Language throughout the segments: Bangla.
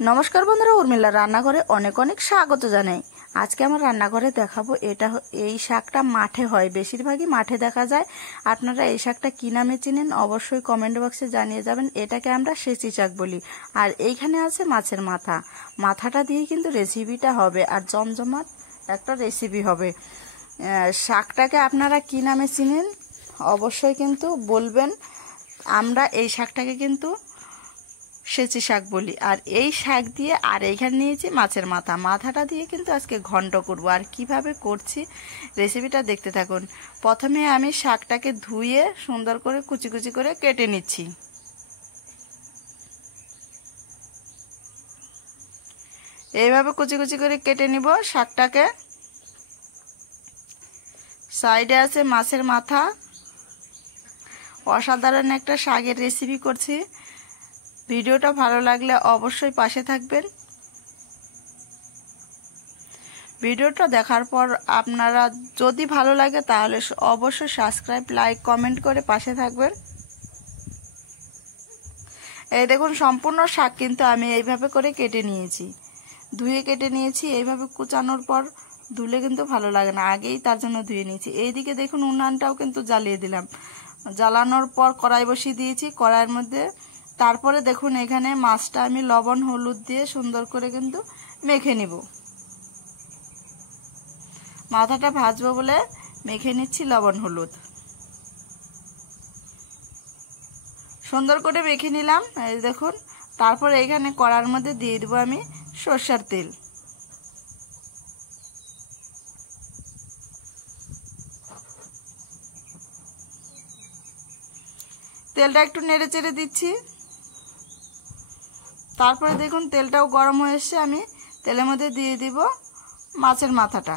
নমস্কার বন্ধুরা, উর্মিলা রান্নাঘরে অনেক অনেক স্বাগত জানাই। আজকে আমার রান্নাঘরে দেখাবো এই শাকটা মাঠে হয়, বেশিরভাগই মাঠে দেখা যায়। আপনারা এই শাকটা কি নামে চিনেন অবশ্যই কমেন্ট বক্সে জানিয়ে যাবেন। এটাকে আমরা সেচি শাক বলি। আর এইখানে আছে মাছের মাথাটা দিয়ে কিন্তু রেসিপিটা হবে, আর জমজমাট একটা রেসিপি হবে। শাকটাকে আপনারা কি নামে চিনেন অবশ্যই কিন্তু বলবেন। আমরা এই শাকটাকে কিন্তু সেচি শাক বলি। আর এই শাক দিয়ে আর এইখানে নিয়েছি মাছের মাথাটা দিয়ে কিন্তু আজকে ঘন্ট করব। আর কিভাবে করছি রেসিপিটা দেখতে থাকুন। প্রথমে আমি শাকটাকে ধুয়ে সুন্দর করে কুচি কুচি করে কেটে নিচ্ছি। এইভাবে কুচি কুচি করে কেটে নিব শাকটাকে। সাইডে আছে মাছের মাথা। অসাধারণ একটা শাকের রেসিপি করছি। ভিডিওটা ভালো লাগলে অবশ্যই পাশে থাকবেন। ভিডিওটা দেখার পর আপনারা যদি ভালো লাগে তাহলে অবশ্যই সাবস্ক্রাইব, লাইক, কমেন্ট করে পাশে থাকবেন। এই দেখুন সম্পূর্ণ শাক কিন্তু আমি এইভাবে করে কেটে নিয়েছি, ধুয়ে কেটে নিয়েছি। এইভাবে কুচানোর পর ধুলে কিন্তু ভালো লাগে না, আগেই তার জন্য ধুয়ে নিয়েছি। এইদিকে দেখুন উনানটাও কিন্তু জ্বালিয়ে দিলাম। জ্বালানোর পর কড়াই বসিয়ে দিয়েছি। কড়াইয়ের মধ্যে তারপরে দেখুন এখানে মাছটা আমি লবণ হলুদ দিয়ে সুন্দর করে কিন্তু মেখে নিব। মাথাটা ভাজবো বলে মেখে নিচ্ছি লবণ হলুদ। সুন্দর করে মেখে নিলাম। এই দেখুন তারপরে এখানে কড়ার মধ্যে দিয়ে দেবো আমি সরষের তেল। তেলটা একটু নেড়ে চেড়ে দিচ্ছি। তারপরে দেখুন তেলটাও গরম হয়ে এসছে। আমি তেলের মধ্যে দিয়ে দিব মাছের মাথাটা।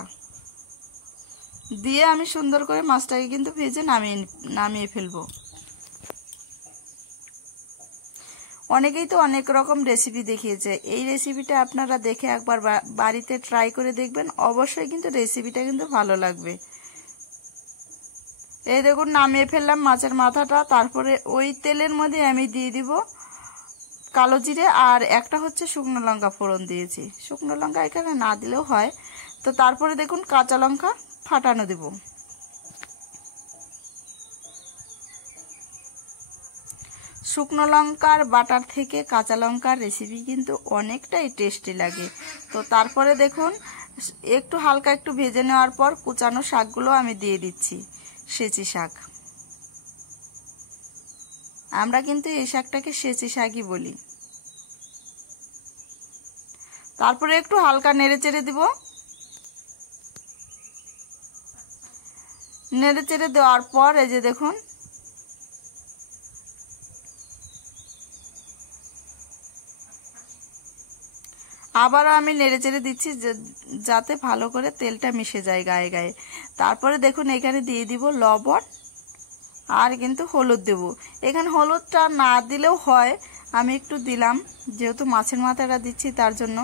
দিয়ে আমি সুন্দর করে মাছটাকে কিন্তু ভেজে নামিয়ে ফেলবো। অনেকেই তো অনেক রকম রেসিপি দেখিয়েছে। এই রেসিপিটা আপনারা দেখে একবার বাড়িতে ট্রাই করে দেখবেন, অবশ্যই কিন্তু রেসিপিটা কিন্তু ভালো লাগবে। এই দেখুন নামিয়ে ফেললাম মাছের মাথাটা। তারপরে ওই তেলের মধ্যে আমি দিয়ে দিব কালো জিরে আর একটা হচ্ছে শুকনো লঙ্কা ফোড়ন দিয়েছি। শুকনো লঙ্কা এখানে না দিলেও হয়। তো তারপরে দেখুন কাঁচা লঙ্কা ফাটানো দেব। শুকনো লঙ্কার বাটার থেকে কাঁচা লঙ্কার রেসিপি কিন্তু অনেকটাই টেস্টি লাগে। তো তারপরে দেখুন একটু হালকা একটু ভেজে নেওয়ার পর কুচানো শাকগুলো আমি দিয়ে দিচ্ছি। সেচি শাক, আমরা কিন্তু এই শাকটাকে সেচি শাকই বলি। তারপরে একটু হালকা নেড়ে চেড়ে দিব। নেড়ে চেড়ে দেওয়ার পর এই যে দেখুন আবারও আমি নেড়ে চেড়ে দিচ্ছি যাতে ভালো করে তেলটা মিশে যায় গায়ে গায়ে। তারপরে দেখুন এখানে দিয়ে দিব লবণ আর কিন্তু হলুদ দেব। এখানে হলুদটা না দিলেও হয়, আমি একটু দিলাম যেহেতু মাছের মাথাটা দিচ্ছি তার জন্য।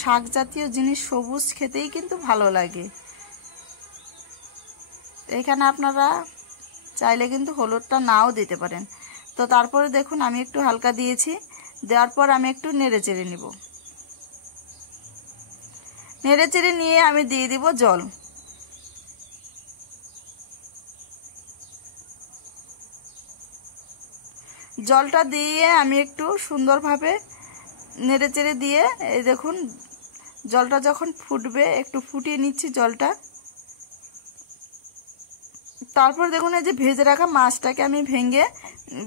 শাক জাতীয় জিনিস সবুজ খেতেই কিন্তু ভালো লাগে। এখানে আপনারা চাইলে কিন্তু হলুদটা নাও দিতে পারেন। তো তারপরে দেখুন আমি একটু হালকা দিয়েছি। দেওয়ার পর আমি একটু নেড়ে চেড়ে নিব। নেড়ে চেড়ে নিয়ে আমি দিয়ে দিব জল। জলটা দিয়ে আমি একটু সুন্দরভাবে নেড়ে চেড়ে দিয়ে এই দেখুন জলটা যখন ফুটবে একটু ফুটিয়ে নিচ্ছি জলটা। তারপর দেখুন এই যে ভেজে রাখা মাছটাকে আমি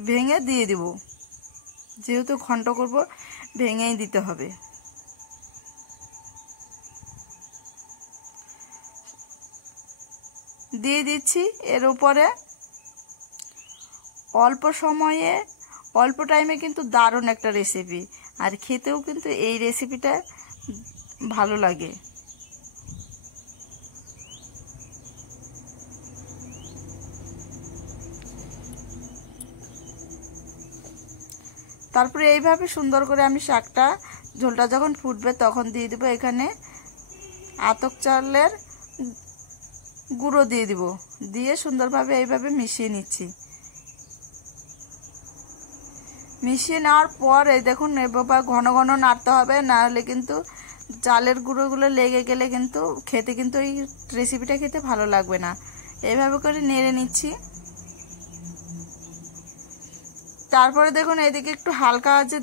ভেঙে দিয়ে দিব। যেহেতু ঘন্ট করব ভেঙেই দিতে হবে। দিয়ে দিচ্ছি এর উপরে। অল্প সময়ে অল্প টাইমে কিন্তু দারুণ একটা রেসিপি, আর খেতেও কিন্তু এই রেসিপিটা ভালো লাগে। তারপরে এইভাবে সুন্দর করে আমি শাকটা ঝোলটা যখন ফুটবে তখন দিয়ে দেবো এখানে আতপ চালের গুঁড়ো দিয়ে দিব। দিয়ে সুন্দরভাবে এইভাবে মিশিয়ে নিচ্ছি। মিশিয়ে নেওয়ার পর এই দেখুন এভাবে ঘন ঘন নাড়তে হবে, না হলে কিন্তু চালের গুঁড়োগুলো লেগে গেলে কিন্তু খেতে কিন্তু এই রেসিপিটা খেতে ভালো লাগবে না। এইভাবে করে নেড়ে নিচ্ছি। তারপরে দেখুন এইদিকে একটু হালকা আছে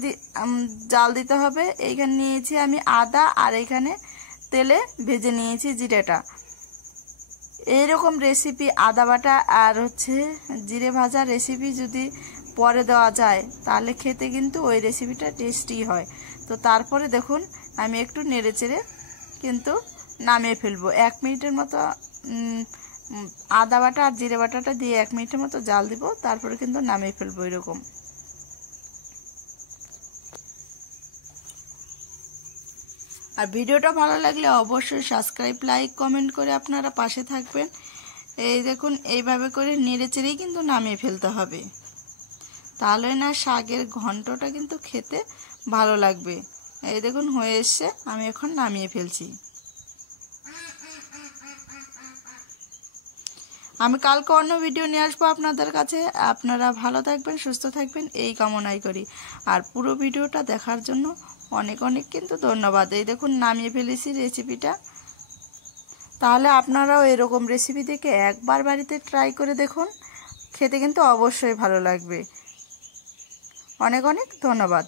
জাল দিতে হবে। এইখানে নিয়েছি আমি আদা, আর এখানে তেলে ভেজে নিয়েছি জিরেটা। এইরকম রেসিপি আদা বাটা আর জিরে ভাজা রেসিপি যদি পরে দেওয়া যায় তাহলে খেতে কিন্তু ওই রেসিপিটা টেস্টি হয়। তো তারপরে দেখুন আমি একটু নেড়ে চেড়ে কিন্তু নামিয়ে ফেলবো। 1 মিনিটের মতো আদা বাটা আর জিরে বাটাটা দিয়ে 1 মিনিটের মতো জাল দিব, তারপরে কিন্তু নামিয়ে ফেলবো এরকম। আর ভিডিওটা ভালো লাগলে অবশ্যই সাবস্ক্রাইব, লাইক, কমেন্ট করে আপনারা পাশে থাকবেন। এই দেখুন এইভাবে করে নেড়ে চেড়েই কিন্তু নামিয়ে ফেলতে হবে, তাহলে না শাকের ঘন্টটা কিন্তু খেতে ভালো লাগবে। এই দেখুন হয়ে এসছে, আমি এখন নামিয়ে ফেলছি। আমি কালকে অন্য ভিডিও নিয়ে আসবো আপনাদের কাছে। আপনারা ভালো থাকবেন, সুস্থ থাকবেন এই কামনাই করি। আর পুরো ভিডিওটা দেখার জন্য অনেক অনেক কিন্তু ধন্যবাদ। এই দেখুন নামিয়ে ফেলেছি রেসিপিটা। তাহলে আপনারাও এরকম রেসিপি দেখে একবার বাড়িতে ট্রাই করে দেখুন, খেতে কিন্তু অবশ্যই ভালো লাগবে। অনেক অনেক ধন্যবাদ।